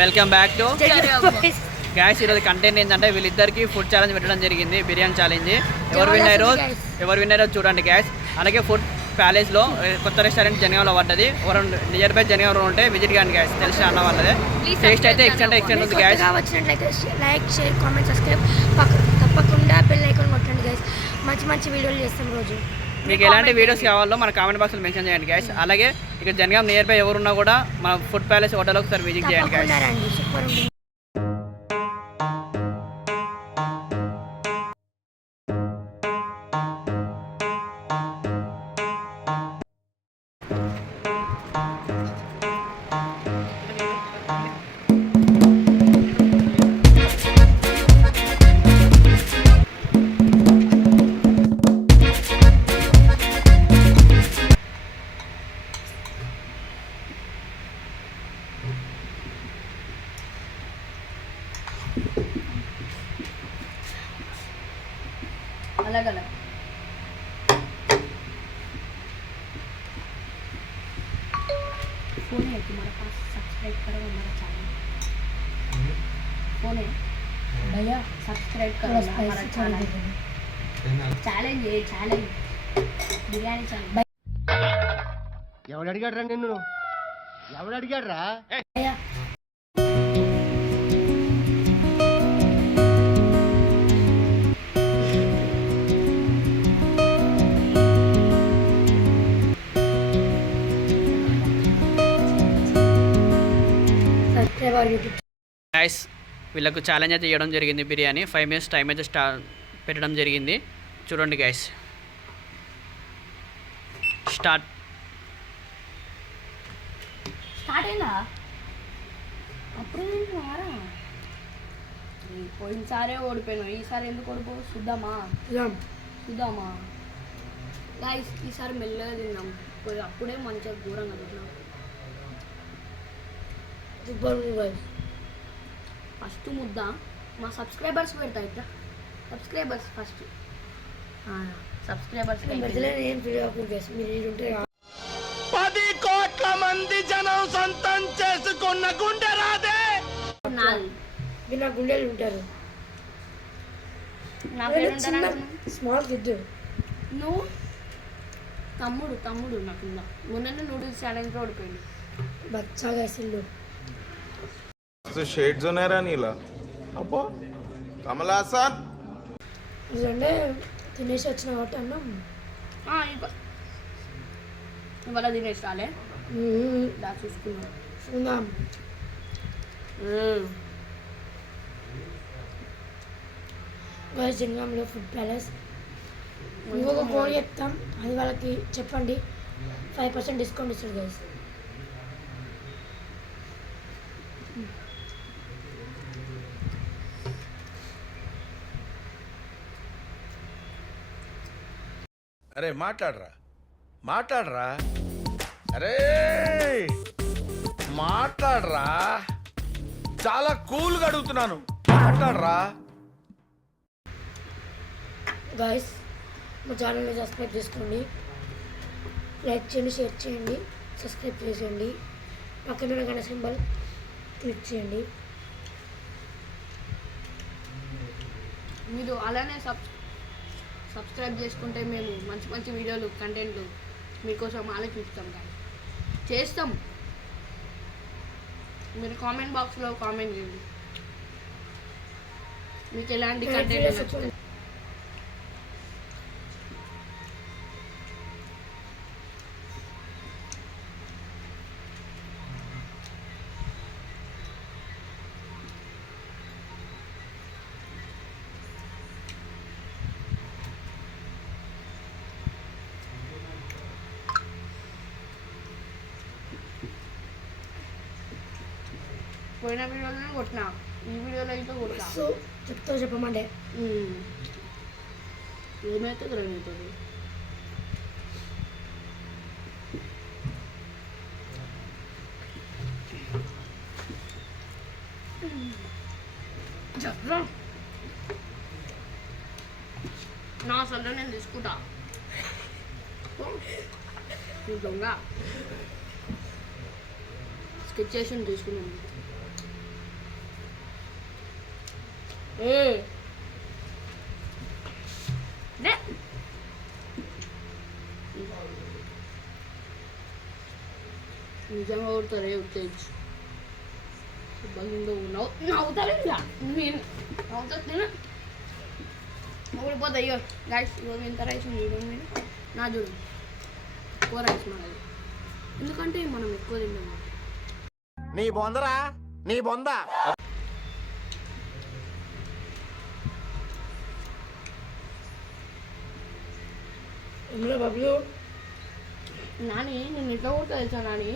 Welcome back to gas. ఈరోజు content ఏంటంటే వీళ్ళిద్దరికి ఫుడ్ ఛాలెంజ్ పెట్టడం జరిగింది, బిర్యానీ ఛాలెంజ్. ఎవరు విన్ అయ్యారో చూడండి గ్యాస్. అలాగే ఫుడ్ ప్యాలెస్లో కొత్త రెస్టారెంట్ జనగాంలో పడ్డది. ఎవరు నియర్ బై జనగాంలో ఉంటే విజిట్ కానీ గ్యాస్, తెలిసిన అన్న వాళ్ళదే. టేస్ట్ అయితే ఎక్స్టెంట్ ఉంది గ్యాస్. వచ్చినట్లయితే లైక్, షేర్, కామెంట్, సబ్స్క్రైబ్ తప్పకుండా బెల్ ఐకాన్ కొట్టండి గ్యాస్. మంచి మంచి వీడియోలు చేస్తాం రోజు. మీకు ఎలాంటి వీడియోస్ కావాలో మన కామెంట్ బాక్స్లో మెన్షన్ చేయండి గ్యాస్. అలాగే ఇక్కడ జనగాం నియర్ బై ఎవరున్నా కూడా మన ఫుడ్ ప్యాలెస్ హోటల్ ఒకసారి విజిట్ చేయండి గ్యాస్. సూపర్ ఉంటుంది. अलग अलग फोन है तुम्हारे पास, सब्सक्राइब करो हमारा चैनल. फोन है भैया, सब्सक्राइब करो हमारा चैनल. चैलेंज है, चैलेंज बिरयानी चैलेंज. ఎవడు అడిగాడ్రా నిన్ను? ఎవడు అడిగాడ్రా? भैया గైస్, వీళ్ళకు ఛాలెంజ్ అయితే ఇవ్వడం జరిగింది. బిర్యానీ 5 minutes టైం అయితే పెట్టడం జరిగింది. చూడండి గైస్, స్టార్ట్ అయిందా? అప్పుడు రారా, పోయినసారే ఓడిపోయినావు, ఈసారి ఎందుకు ఓడిపోవు? చూద్దామా గైస్. ఈసారి మెల్లగా తిన్నాం, అప్పుడే మంచిగా ఘోరంగా తిన్నాం. ఫస్ట్ ముద్ద మా సబ్స్క్రైబర్స్ పెడతా. ఇట్లా సబ్స్క్రైబర్స్ ఫస్ట్, సబ్స్క్రైబర్స్ 10 కోట్ల మంది జనం సొంతం చేసుకున్న గుండె రాదే. నా గుండెలు ఉంటారు. నా పేరు స్మాల్ కిడ్. నువ్వు తమ్ముడు నాకు మొన్న నూడిల్స్ ఛాలెంజ్ ఓడిపోయింది. బచ్చాగా అసలు షేడ్స్ ఉన్నారా నీలా? అబ్బో కమల్ హాసన్ అంటే తినేసి వచ్చిన కాబట్టి అన్నం ఇవాళ తినేసి రాలే. చూసుకున్నాం. జనగాంలో ఫుడ్ ప్యాలెస్. ఇంకొక కోడ్ చెప్తాం, అది వాళ్ళకి చెప్పండి. 5% డిస్కౌంట్ ఇస్తాడు గైస్. అరే మాట్లాడరా అరే మాట్లాడరా, చాలా కూల్గా అడుగుతున్నాను, మాట్లాడరా. గాయస్, మా ఛానల్ని సబ్స్క్రైబ్ చేసుకోండి, లైక్ చేయండి, షేర్ చేయండి, సబ్స్క్రైబ్ చేసేయండి. పక్కన ఉన్న గంట సింబల్ క్లిక్ చేయండి. మీరు అలానే సబ్స్క్రైబ్ చేసుకుంటే మేము మంచి మంచి వీడియోలు, కంటెంట్లు మీకోసం ఆలోచిస్తాం కానీ చేస్తాం. మీరు కామెంట్ బాక్స్లో కామెంట్ చేయండి మీకు ఎలాంటి కంటెంట్ నచ్చుతుంది. పోయిన వీడియోలోనే కొట్టినా, ఈ వీడియోలో అయితే కొట్టినా. సో చెప్తా చెప్పమంటే ఏమైతే గ్రహణవుతుంది. చెప్పరా నా సొంత నేను తీసుకుంటా. దొంగ స్కెచ్ చేసి తీసుకున్నాను. నిజంగా కొడతారే ఉత్తేజ్ నవ్వుతారు నవ్వుతా ఊడిపోతాయి ఇక గైస్ ఇవ్వ ఎంత రైస్ ఉంది చూడండి మీరు నా చూడండి ఎక్కువ రైస్ మనది ఎందుకంటే మనం ఎక్కువ తింటాం నీ బొందరా నీ బొంద ఇందులో బబ్లు నాని నేను ఎట్లా కొడతా తెలుసా నాని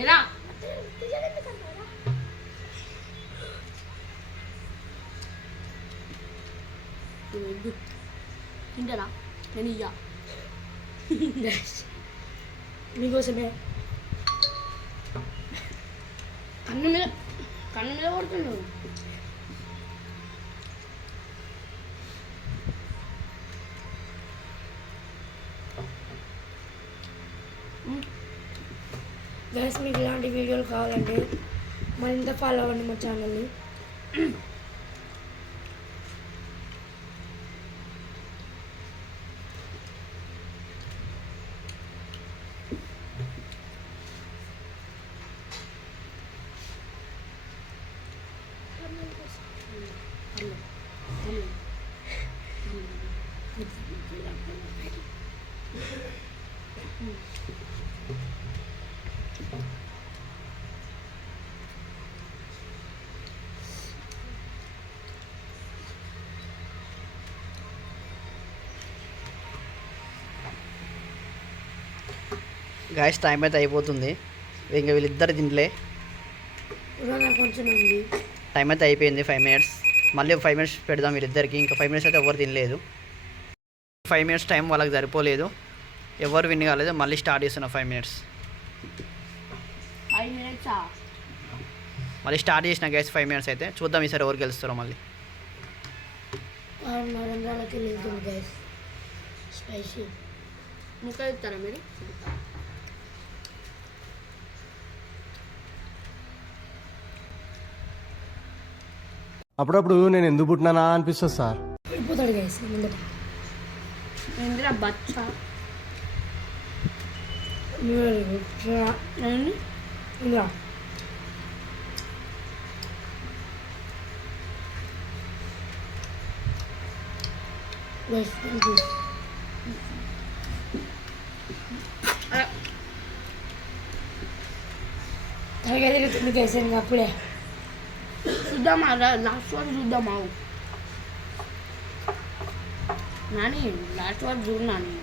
ఏరా తింటారా నేను ఇయ్యా మీకోసమే కన్ను మీద కొడుతున్నావు గైస్ మీకు ఇలాంటి వీడియోలు కావాలంటే మరింత ఫాలో అవ్వండి మా ఛానల్ని. గాయస్ టైం అయితే అయిపోతుంది, ఇంకా వీళ్ళిద్దరు తినలే, కొంచెం ఉంది. టైం అయితే అయిపోయింది 5 minutes. మళ్ళీ 5 minutes పెడదాం వీళ్ళిద్దరికి. ఇంకా 5 minutes అయితే ఎవరు తినలేదు. 5 minutes టైం వాళ్ళకి సరిపోలేదు, ఎవరు విన్ కాలేదు. మళ్ళీ స్టార్ట్ చేస్తున్నా 5 minutes. 5 minutes మళ్ళీ స్టార్ట్ చేసిన గైస్ 5 minutes అయితే. చూద్దాం ఈసారి ఎవరు గెలుస్తారో. మళ్ళీ నరంధ్రాలకి వెళ్తుంది గైస్. స్పైసీ ముక్క ఇస్తారా మీరు? అప్పుడప్పుడు నేను ఎందుకు పుట్టినానా అనిపిస్తుంది సార్. వెళ్ళిపోతాడు గైస్ ముందట. ఏందిరా బచ్చా ఇందా గైస్ థ్యాంక్ యూ. తరగతి తిరుగుతుంది గైస్ ఇంకా అప్పుడే. చూద్దామా లాస్ట్ వరకు చూద్దామా నాని, లాస్ట్ వరకు చూడు నాని.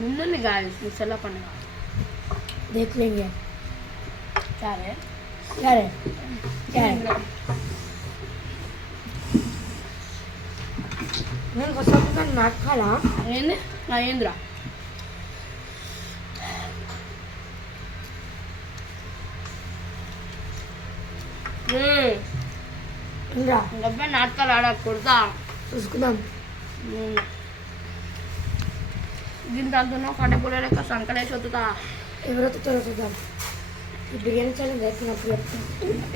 ముందుంది గాయస్ ముసల పండుగ. देख लेंगे సరే क्या है क्या है నేను కొత్త నాకు కాలా ఏంది నా ఏంద్రా ఇంద్రా డబ్బే నాటకాలు ఆడ కొడతా చూసుకుందాం. దీని దాంతో కట్టెపూల లెక్క సంకలేసి వస్తుందా. ఎవరైతే త్వరగా చూద్దాం. ఈ బిర్యానీ ఛాలెంజ్ అయిపోయినప్పుడు చెప్తాం.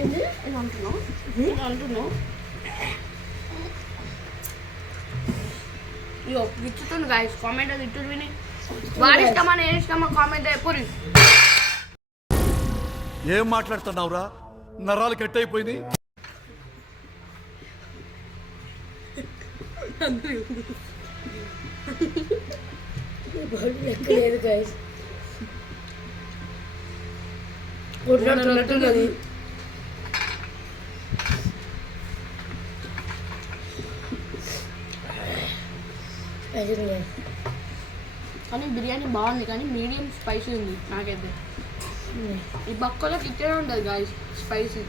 ఏంది ఏం అంటున్నావు? అంటున్నావు ఇగో గిచ్చుతుంది గాయస్. కామెంట్ గిట్టు విని వాడి ఇష్టమా నేను ఇష్టమా కామెంట్ అయిపోయి. ఏం మాట్లాడుతున్నావురా, నరాలు కట్ అయిపోయింది. లెక్క లేదు గైస్. కొట్లాడుతున్నట్టున్నది. కానీ బిర్యానీ బాగుంది, కానీ మీడియం స్పైసీ ఉంది నాకైతే. ఈ బక్కలోకి ఇక్కడే ఉంటుంది గాయస్ స్పైసీ,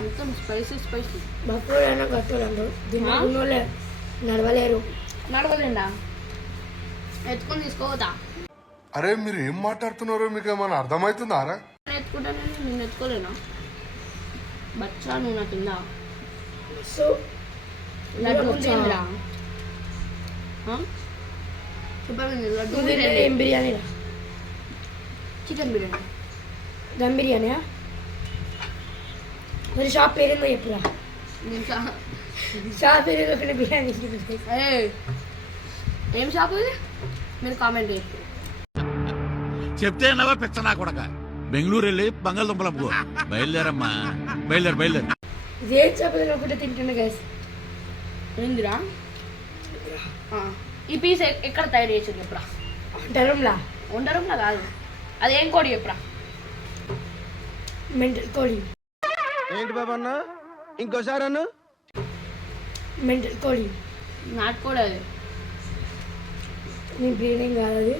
మొత్తం స్పైసీ స్పైసీ. బక్కడైనా కట్టాలంటారు, దీని నడవలేరు. నడవలేండా ఎత్తుకొని తీసుకోవద్దా? అరే మీరు ఏం మాట్లాడుతున్నారో మీకు ఏమైనా అర్థమవుతుందారా? ఎత్తుకుంటానని నేను ఎత్తుకోలేనా? బచ్చా నువ్వు నా కింద సో లడ్డు ఉందేంద్రా? చెప్పండి లడ్డు ఏం బిర్యానీ చికెన్ బిర్యానీ దమ్ బిర్యానీయా? మరి షాప్ పేరేందో చెప్పురా. నేను షాప్ పేరు ఒకటి బిర్యానీ తింటుంది. ఏం షాప్ ఇది? మీరు కామెంట్ చేయండి. చెప్తే నవ్వ పెచ్చ నా కొడక బెంగళూరు వెళ్ళి బంగాళదుంపలమ్ముకో. బయలుదేరమ్మా, బయలుదేరు. ఇదేం షాప్ ఒకటి తింటుండే గైస్. ఏందిరా ఈ పీస్ ఎక్కడ తయారు చేసారు చెప్పురా? వండరంలా కాదు, అది ఏం కోడి చెప్పురా? మెంటల్ కోడి. ఏంటి బాబన్న ఇంకోసారి అన్న మెంటల్ కోడి. నాకు కూడా అది. నీ బ్రెయిన్ ఏం కాదు అది.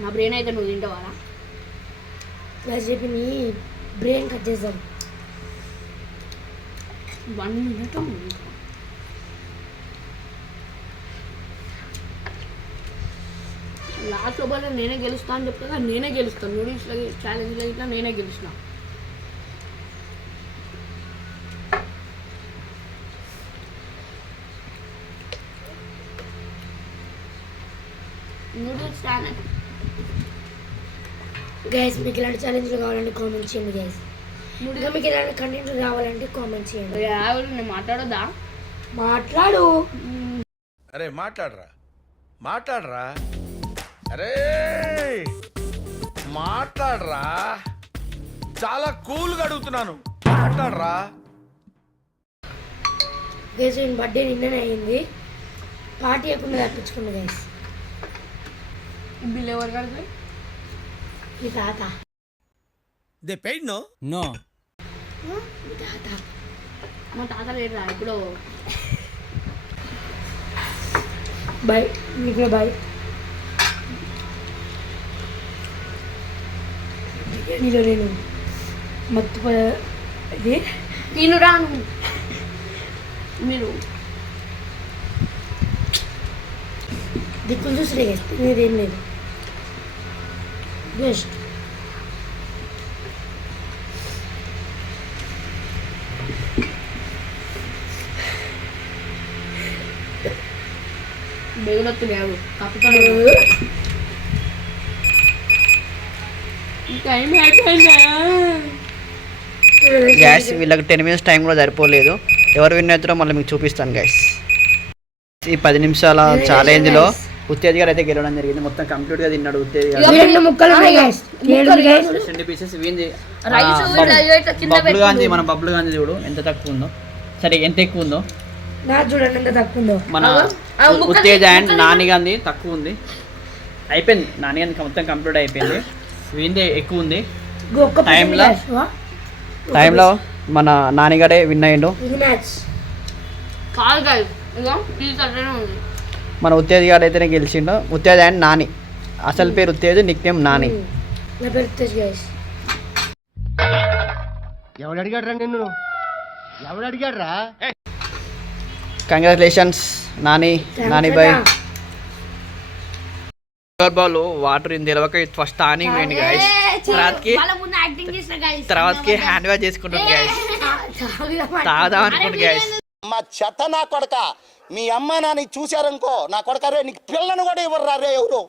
నా బ్రెయిన్ అయితే నువ్వు తింటావారా? ప్లస్ చెప్పి నీ బ్రెయిన్ కట్ చేద్దాం. 1 minute లాస్ట్ లోపల నేనే గెలుస్తా అని చెప్తా. నేనే గెలుస్తాను నూడిల్స్ ఛాలెంజ్లో ఇట్లా నేనే గెలుస్తా. నూడిల్స్ ఛాలెంజ్ గైస్ మీకు ఇలాంటి ఛాలెంజ్లు కావాలంటే కామెంట్ చేయండి గైస్. ఇంకా మీకు ఇలాంటి కంటెంట్ కావాలంటే కామెంట్ చేయండి. నేను మాట్లాడొద్దా? మాట్లాడు. అరే మాట్లాడరా అరే మాట్లాడరా, చాలా కూల్గా అడుగుతున్నాను, మాట్లాడరా. గైస్ ఈయన బర్త్డే నిన్ననే అయింది, పార్టీ ఇవ్వకుండా తప్పించుకుంది గైస్. బిల్ ఎవరు కడతారు? మీ తాత. దే పెయిడ్ నో మీ తాత. మా తాత లేడురా ఇప్పుడు. బాయ్ మీకు బాయ్. బిర్యానీలో నేను ఇది తినురా మీరు. దిక్కులు చూసిరే గైస్, తినేదేం లేదు. బెస్ట్. బెగులొత్తు లేవు కప్పుతాడు. టైం అయిపోయిందా? గ్యాస్ వీళ్ళకి 10 minutes టైం కూడా సరిపోలేదు. ఎవరు విన్ అవుతారో మళ్ళీ మీకు చూపిస్తాను గ్యాస్. ఈ 10 నిమిషాల ఛాలెంజ్లో ఉత్తేజ్ గారు అయితే గెలవడం జరిగింది. మొత్తం కంప్లీట్గా తిన్నాడు ఉత్తేజ్ గారు. 2 ముక్కలు ఉన్నాయి గైస్. 2 pieces వీంది. బబ్బులు గాంధీ, మన బబ్బులు గాంధీ చూడు ఎంత తక్కువ ఉందో. సరే ఎంత ఎక్కువ ఉందో నా చూడండి ఎంత తక్కువ ఉందో. మన ఉత్తేజ్ అండ్ నాని గాంధీ తక్కువ ఉంది. అయిపోయింది, నాని గాంధీ మొత్తం కంప్లీట్ అయిపోయింది. వీంది ఎక్కువ ఉంది. టైంలో మన నానిగాడే విన్ అయ్యిండు. ఇది మ్యాచ్ కాదు కాదు ఇగో ఇది కరెక్ట్గానే ఉంది. మన ఉత్తేజ్ గారు అయితేనే గెలిచిండు. ఉత్తేజ్ అండ్ నాని, అసలు పేరు ఉత్తేజ్, నిక్ నేమ్ నాని. నా పేరు ఉత్తేజ్ గైస్. ఎవడు అడిగాడు రా నిన్ను? ఎవడు అడిగాడు రా? Congratulations Nani boy. Ball water ఇన్ తెలవక ఫస్ట్ టానింగ్ పోయింది గైస్. తర్వాతకి హ్యాండ్ వాష్ చేసుకుంటుంది గైస్. తాగుదాం అనుకుంటుంది గైస్. మా చెత్త నా కొడక, మీ అమ్మ నాని చూశారనుకో నా కొడక రే, నీకు పిల్లను కూడా ఇవ్వరు రే ఎవరు.